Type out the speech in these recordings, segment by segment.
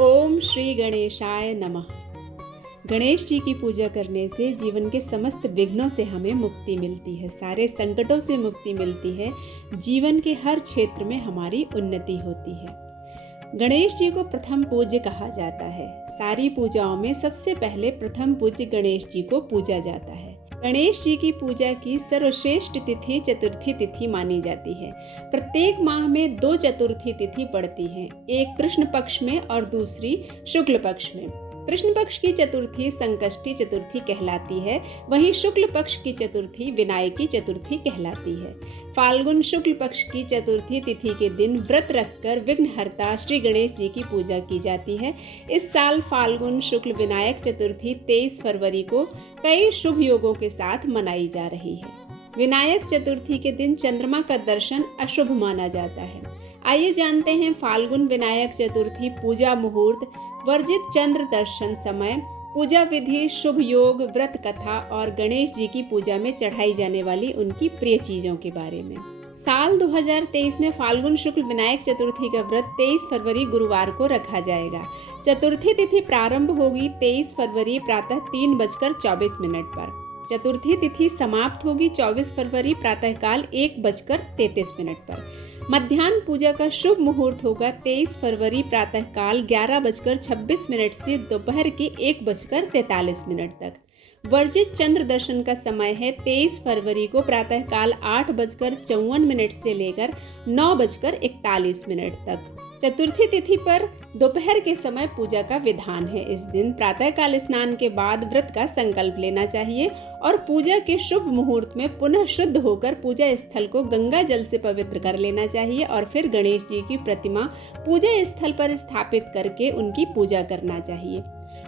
ओम श्री गणेशाय नमः। गणेश जी की पूजा करने से जीवन के समस्त विघ्नों से हमें मुक्ति मिलती है, सारे संकटों से मुक्ति मिलती है, जीवन के हर क्षेत्र में हमारी उन्नति होती है। गणेश जी को प्रथम पूज्य कहा जाता है। सारी पूजाओं में सबसे पहले प्रथम पूज्य गणेश जी को पूजा जाता है। गणेश जी की पूजा की सर्वश्रेष्ठ तिथि चतुर्थी तिथि मानी जाती है। प्रत्येक माह में 2 चतुर्थी तिथि पड़ती हैं, एक कृष्ण पक्ष में और दूसरी शुक्ल पक्ष में। कृष्ण पक्ष की चतुर्थी संकष्टी चतुर्थी कहलाती है, वहीं शुक्ल पक्ष की चतुर्थी विनायकी चतुर्थी कहलाती है। फाल्गुन शुक्ल पक्ष की चतुर्थी तिथि के दिन व्रत रखकर विघ्नहर्ता श्री गणेश जी की पूजा की जाती है। इस साल फाल्गुन शुक्ल विनायक चतुर्थी 23 फरवरी को कई शुभ योगों के साथ मनाई जा रही है। विनायक चतुर्थी के दिन चंद्रमा का दर्शन अशुभ माना जाता है। आइए जानते हैं फाल्गुन विनायक चतुर्थी पूजा मुहूर्त, वर्जित चंद्र दर्शन समय, पूजा विधि, शुभ योग, व्रत कथा और गणेश जी की पूजा में चढ़ाई जाने वाली उनकी प्रिय चीजों के बारे में। साल 2023 में फाल्गुन शुक्ल विनायक चतुर्थी का व्रत 23 फरवरी गुरुवार को रखा जाएगा। चतुर्थी तिथि प्रारंभ होगी 23 फरवरी प्रातः 3:24 पर। चतुर्थी तिथि समाप्त होगी 24 फरवरी प्रातःकाल 1:33 पर। मध्याह्न पूजा का शुभ मुहूर्त होगा 23 फरवरी प्रातःकाल 11:26 से दोपहर के 1:43 तक। वर्जित चंद्र दर्शन का समय है 23 फरवरी को प्रातःकाल 8:54 से लेकर 9:41 तक। चतुर्थी तिथि पर दोपहर के समय पूजा का विधान है। इस दिन प्रातःकाल स्नान के बाद व्रत का संकल्प लेना चाहिए और पूजा के शुभ मुहूर्त में पुनः शुद्ध होकर पूजा स्थल को गंगा जल से पवित्र कर लेना चाहिए और फिर गणेश जी की प्रतिमा पूजा स्थल पर स्थापित करके उनकी पूजा करना चाहिए।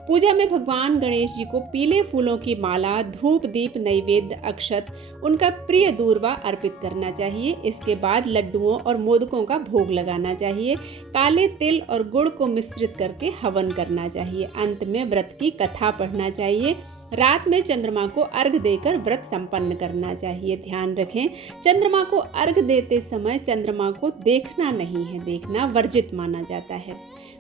पूजा में भगवान गणेश जी को पीले फूलों की माला, धूप, दीप, नैवेद्य, अक्षत, उनका प्रिय दूर्वा अर्पित करना चाहिए। इसके बाद लड्डुओं और मोदकों का भोग लगाना चाहिए। काले तिल और गुड़ को मिश्रित करके हवन करना चाहिए। अंत में व्रत की कथा पढ़ना चाहिए। रात में चंद्रमा को अर्घ देकर व्रत संपन्न करना चाहिए। ध्यान रखें, चंद्रमा को अर्घ देते समय चंद्रमा को देखना नहीं है, देखना वर्जित माना जाता है।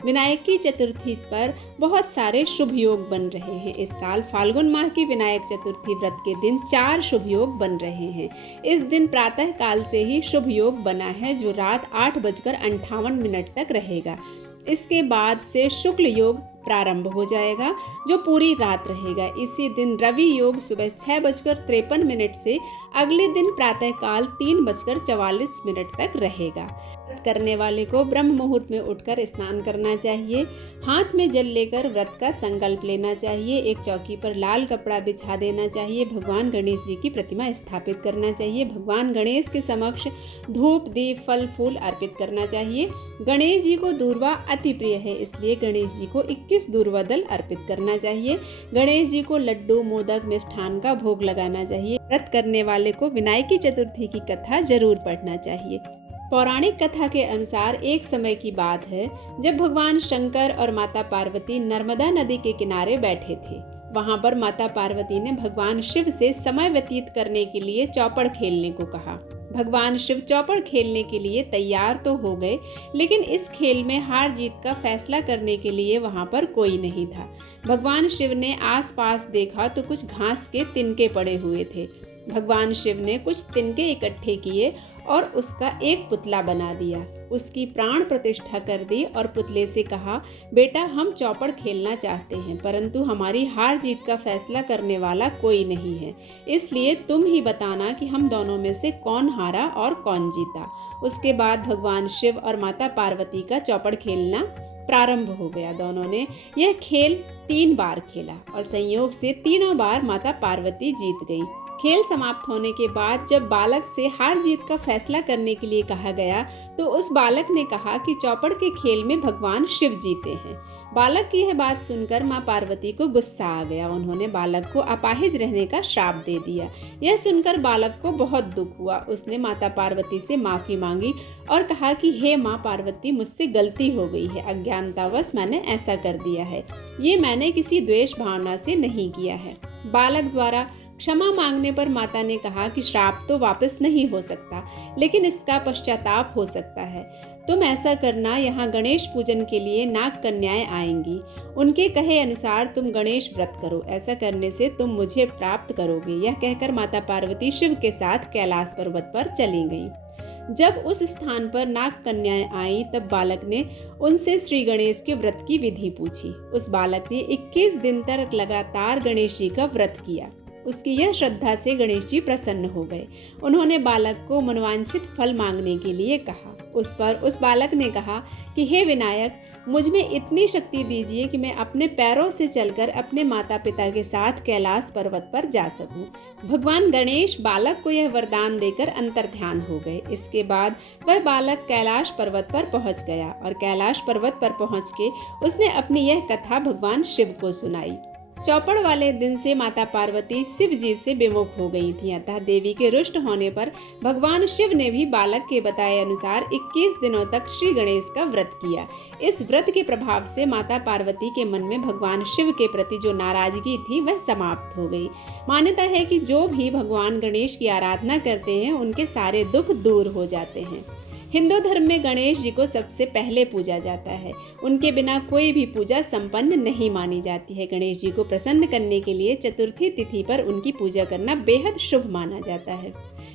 विनायकी चतुर्थी पर बहुत सारे शुभ योग बन रहे हैं। इस साल फाल्गुन माह की विनायक चतुर्थी व्रत के दिन 4 शुभ योग बन रहे हैं। इस दिन प्रातः काल से ही शुभ योग बना है, जो रात 8:58 तक रहेगा। इसके बाद से शुक्ल योग प्रारंभ हो जाएगा, जो पूरी रात रहेगा। इसी दिन रवि योग सुबह 6:53 से अगले दिन प्रातःकाल 3:44 तक रहेगा। व्रत करने वाले को ब्रह्म मुहूर्त में उठकर स्नान करना चाहिए। हाथ में जल लेकर व्रत का संकल्प लेना चाहिए। एक चौकी पर लाल कपड़ा बिछा देना चाहिए। भगवान गणेश जी की प्रतिमा स्थापित करना चाहिए। भगवान गणेश के समक्ष धूप, दीप, फल, फूल अर्पित करना चाहिए। गणेश जी को दूर्वा अति प्रिय है, इसलिए गणेश जी को 21 दूर्वा दल अर्पित करना चाहिए। गणेश जी को लड्डू, मोदक, मिष्ठान का भोग लगाना चाहिए। व्रत करने वाले को विनायकी चतुर्थी की कथा जरूर पढ़ना चाहिए। पौराणिक कथा के अनुसार एक समय की बात है जब भगवान शंकर और माता पार्वती नर्मदा नदी के किनारे बैठे थे। वहां पर माता पार्वती ने भगवान शिव से समय व्यतीत करने के लिए चौपड़ खेलने को कहा। भगवान शिव चौपड़ खेलने के लिए तैयार तो हो गए, लेकिन इस खेल में हार जीत का फैसला करने के लिए वहां पर कोई नहीं था। भगवान शिव ने आसपास देखा तो कुछ घास के तिनके पड़े हुए थे। भगवान शिव ने कुछ तिनके इकट्ठे किए और उसका एक पुतला बना दिया। उसकी प्राण प्रतिष्ठा कर दी और पुतले से कहा, बेटा, हम चौपड़ खेलना चाहते हैं, परंतु हमारी हार जीत का फैसला करने वाला कोई नहीं है, इसलिए तुम ही बताना कि हम दोनों में से कौन हारा और कौन जीता। उसके बाद भगवान शिव और माता पार्वती का चौपड़ खेलना प्रारंभ हो गया। दोनों ने यह खेल 3 बार खेला और संयोग से तीनों बार माता पार्वती जीत गई। खेल समाप्त होने के बाद जब बालक से हार जीत का फैसला करने के लिए कहा गया, तो उस बालक ने कहा कि चौपड़ के खेल में भगवान शिव जीते हैं। बालक की यह बात सुनकर मां पार्वती को गुस्सा आ गया। उन्होंने बालक को अपाहिज रहने का श्राप दे दिया। यह सुनकर बालक को बहुत दुख हुआ। उसने माता पार्वती से माफी मांगी और कहा कि हे मां पार्वती, मुझसे गलती हो गई है, अज्ञानतावश मैंने ऐसा कर दिया है। ये मैंने किसी द्वेष भावना से नहीं किया है। बालक द्वारा क्षमा मांगने पर माता ने कहा कि श्राप तो वापस नहीं हो सकता, लेकिन इसका पश्चाताप हो सकता है। तुम ऐसा करना, यहाँ गणेश पूजन के लिए नाग कन्याएं आएंगी। उनके कहे अनुसार तुम गणेश व्रत करो, ऐसा करने से तुम मुझे प्राप्त करोगे। यह कहकर माता पार्वती शिव के साथ कैलाश पर्वत पर चली गईं। जब उस स्थान पर नाग कन्याएं आईं, तब बालक ने उनसे श्री गणेश के व्रत की विधि पूछी। उस बालक ने 21 दिन तक लगातार गणेश जी का व्रत किया। उसकी यह श्रद्धा से गणेश जी प्रसन्न हो गए। उन्होंने बालक को मनोवांछित फल मांगने के लिए कहा। उस पर उस बालक ने कहा कि हे विनायक, मुझ में इतनी शक्ति दीजिए कि मैं अपने पैरों से चलकर अपने माता पिता के साथ कैलाश पर्वत पर जा सकूं। भगवान गणेश बालक को यह वरदान देकर अंतर्ध्यान हो गए। इसके बाद वह बालक कैलाश पर्वत पर पहुंच गया और कैलाश पर्वत पर पहुंच के उसने अपनी यह कथा भगवान शिव को सुनाई। चौपड़ वाले दिन से माता पार्वती शिव जी से विमुख हो गई थी। अतः देवी के रुष्ट होने पर भगवान शिव ने भी बालक के बताए अनुसार 21 दिनों तक श्री गणेश का व्रत किया। इस व्रत के प्रभाव से माता पार्वती के मन में भगवान शिव के प्रति जो नाराजगी थी वह समाप्त हो गई। मान्यता है कि जो भी भगवान गणेश की आराधना करते हैं उनके सारे दुख दूर हो जाते हैं। हिंदू धर्म में गणेश जी को सबसे पहले पूजा जाता है। उनके बिना कोई भी पूजा संपन्न नहीं मानी जाती है। गणेश जी को प्रसन्न करने के लिए चतुर्थी तिथि पर उनकी पूजा करना बेहद शुभ माना जाता है।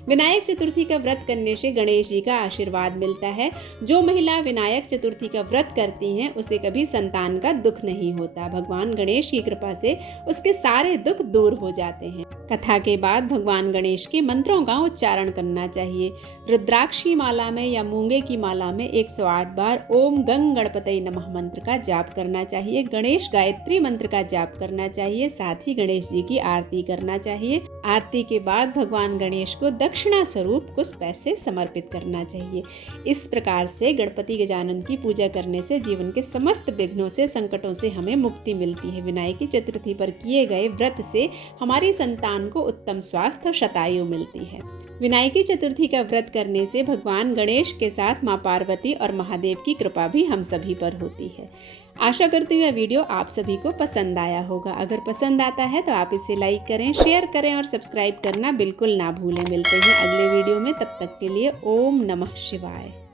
विनायक चतुर्थी का व्रत करने से गणेश जी का आशीर्वाद मिलता है। जो महिला विनायक चतुर्थी का व्रत करती हैं उसे कभी संतान का दुख नहीं होता। भगवान गणेश की कृपा से उसके सारे दुख दूर हो जाते हैं। कथा के बाद भगवान गणेश के मंत्रों का उच्चारण करना चाहिए। रुद्राक्षी माला में या मूंगे की माला में 108 बार ओम गंग गणपतये नमः मंत्र का जाप करना चाहिए। गणेश गायत्री मंत्र का जाप करना चाहिए। साथ ही गणेश जी की आरती करना चाहिए। आरती के बाद भगवान गणेश को दक्षिणा स्वरूप कुछ पैसे समर्पित करना चाहिए। इस प्रकार से गणपति गजानन की पूजा करने से जीवन के समस्त विघ्नों से, संकटों से हमें मुक्ति मिलती है। विनायकी चतुर्थी पर किए गए व्रत से हमारी संतान को उत्तम स्वास्थ्य और शतायु मिलती है। विनायकी चतुर्थी का व्रत करने से भगवान गणेश के साथ मां पार्वती और महादेव की कृपा भी हम सभी पर होती है। आशा करती हूँ यह वीडियो आप सभी को पसंद आया होगा। अगर पसंद आता है तो आप इसे लाइक करें, शेयर करें और सब्सक्राइब करना बिल्कुल ना भूलें। मिलते हैं अगले वीडियो में, तब तक के लिए ओम नमः शिवाय।